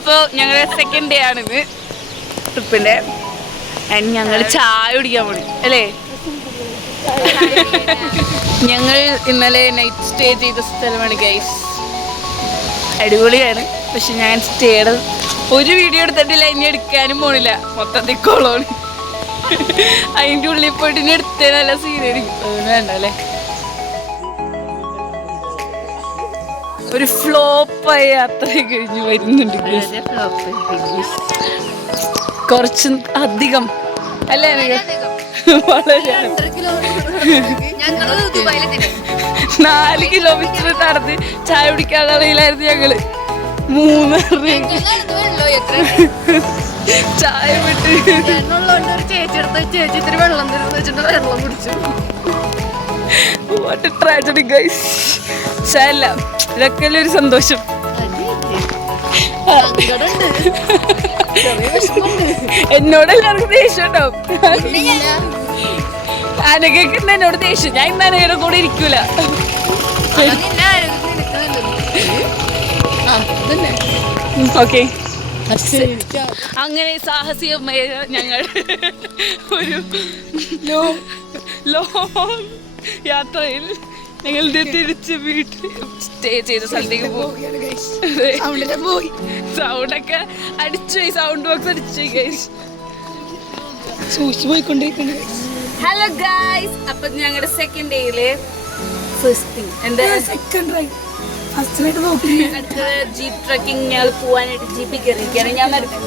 അപ്പോൾ ഞങ്ങളുടെ second day ആണിത് ട്രിപ്പിൻ്റെ. ആൻഡ് ഞങ്ങൾ ചായ കുടിക്കാൻ പോണി അല്ലേ? ഞങ്ങൾ ഇന്നലെ നൈറ്റ് സ്റ്റേ ചെയ്ത സ്ഥലമാണ് ഗൈസ്. അടിപൊളിയാണ്. പക്ഷെ ഞാൻ സ്റ്റേയുടെ ഒരു വീഡിയോ എടുത്തിട്ടില്ല, ഇനി എടുക്കാനും പോണില്ല, മൊത്തത്തിൽ കൊളോണ്. അതിൻ്റെ ഉള്ളിൽ പോയിട്ട് ഇനി എടുത്തേ നല്ല സീനറി വേണ്ട അല്ലേ? ഒരു ഫ്ലോപ്പായ യാത്ര കഴിഞ്ഞ് വരുന്നുണ്ട് കുറച്ച് അധികം അല്ലേ? വളരെ 4 കിലോമീറ്റർ നടന്ന് ചായ കുടിക്കാനുള്ളതിലായിരുന്നു ഞങ്ങള്. 3 ചായ വിട്ട് ചേച്ചി വെള്ളം തരുന്ന വെച്ചിട്ട് വെള്ളം കുടിച്ചു. What A tragedy guys. ശാല ഇതൊക്കെ ഒരു സന്തോഷം. എന്നോട് എല്ലാവർക്കും ദേഷ്യം ഉണ്ടാവും. അനകൊക്കെ എന്നോട് ദേഷ്യം. ഞാൻ ഇന്ന് അനകയുടെ കൂടെ ഇരിക്കൂല. ഓക്കെ, അങ്ങനെ സാഹസികമായ ഞങ്ങൾ ഒരു ലോങ് യാത്രയിൽ ഞങ്ങൾ തിരിച്ച് വീട്ടിൽ സ്റ്റേ ചെയ്ത സ്ഥലത്തേക്ക് പോയി. സൗണ്ടൊക്കെ അടിച്ചുപോയി, സൗണ്ട് ബോക്സ് അടിച്ചുപോയി. ഹലോ ഗൈസ്, അപ്പൊ ഞങ്ങളുടെ സെക്കൻഡ് ഡേയില് ഫസ്റ്റ് തിങ് എന്താ അടുത്ത ജീപ്പ് ട്രക്കിംഗ് ഞങ്ങൾ പോവാനായിട്ട് ജീപ്പിൽ കയറിയിരിക്കുകയാണ്. ഞാൻ നടന്നു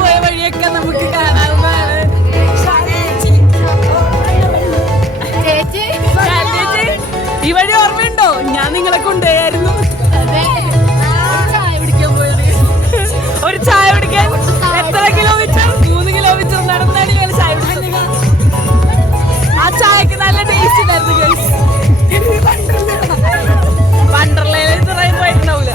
പോയ വഴിയൊക്കെ നമുക്ക് കാണാവുന്നതാണ്. ഈ വഴി ഓർമ്മയുണ്ടോ? ഞാൻ നിങ്ങളെ കൊണ്ടുപോയായിരുന്നു ഒരു ചായ പിടിക്കാൻ. എത്ര കിലോമീറ്റർ? 3 കിലോമീറ്റർ നടന്നാണ് ഞങ്ങൾ ചായ പിടിച്ചത്. ആ ചായക്ക് നല്ല ടേസ്റ്റ് ഉണ്ടായിരുന്നു ഗൈസ്. വണ്ടർലയിൽ ഇത്രയും പോയിട്ടുണ്ടാവില്ല.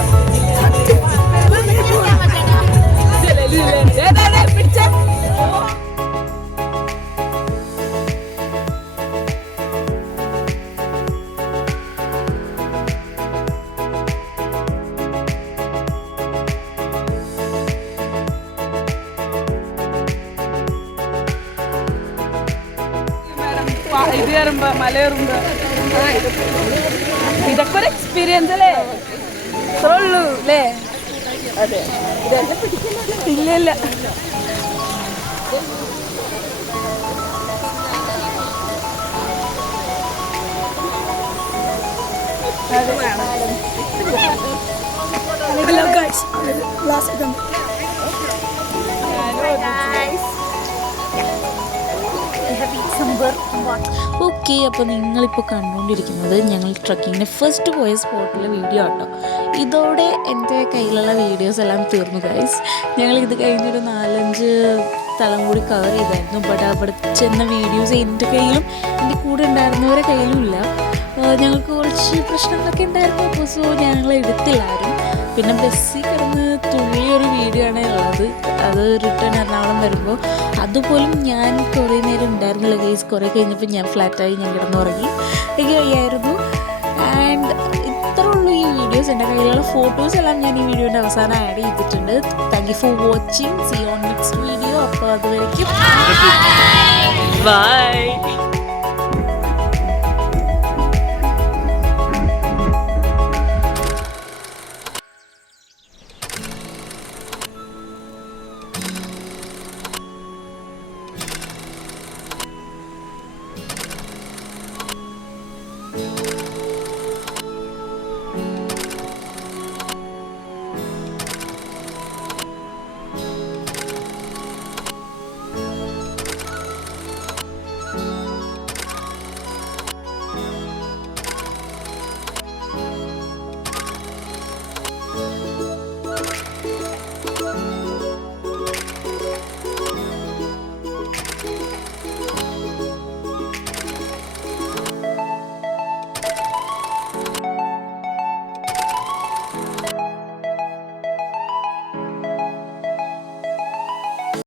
ഇത് കയറുമ്പോ മല കയറുമ്പോ ഇതൊക്കെ ഒരു എക്സ്പീരിയൻസ് അല്ലേ? ഇത്രേ ഉള്ളൂ അല്ലേ? അതെ, ഇല്ല ഇല്ല. ഓക്കെ, അപ്പോൾ നിങ്ങളിപ്പോൾ കണ്ടുകൊണ്ടിരിക്കുന്നത് ഞങ്ങൾ ട്രക്കിങ്ങിന് ഫസ്റ്റ് പോയ സ്പോട്ടിലെ വീഡിയോ ആട്ടോ. ഇതോടെ എൻ്റെ കയ്യിലുള്ള വീഡിയോസ് എല്ലാം തീർന്നു ഗൈസ്. ഞങ്ങൾ ഇത് കഴിഞ്ഞൊരു 4-5 സ്ഥലം കൂടി കവർ ചെയ്തായിരുന്നു. ബട്ട് അവിടെ ചെന്ന വീഡിയോസ് എൻ്റെ കയ്യിലും എൻ്റെ കൂടെ ഉണ്ടായിരുന്നവരുടെ കയ്യിലും ഇല്ല. ഞങ്ങൾക്ക് കുറച്ച് പ്രശ്നങ്ങളൊക്കെ ഉണ്ടായിരുന്നു. അപ്പോൾ സോ ഞങ്ങൾ എടുത്തില്ലായിരുന്നു. പിന്നെ ബസ്സിൽ കിടന്ന് തുള്ളിയൊരു വീഡിയോ ആണ് ഉള്ളത്. അത് റിട്ടേൺ എറണാകുളം വരുമ്പോൾ അതുപോലും ഞാൻ കുറേ നേരം ഉണ്ടായിരുന്നില്ല ഗൈസ്. കുറേ കഴിഞ്ഞപ്പോൾ ഞാൻ ഫ്ലാറ്റായി, ഞാൻ കിടന്നുറങ്ങി. എനിക്ക് വയ്യായിരുന്നു. ആൻഡ് ഇത്ര ഉള്ളൂ ഈ വീഡിയോസ്. എൻ്റെ കയ്യിലുള്ള ഫോട്ടോസ് എല്ലാം ഞാൻ ഈ വീഡിയോയുടെ അവസാനം ആഡ് ചെയ്തിട്ടുണ്ട്. Thank you for watching. See on next video. അപ്പോൾ അതുവരേക്കും ബൈ.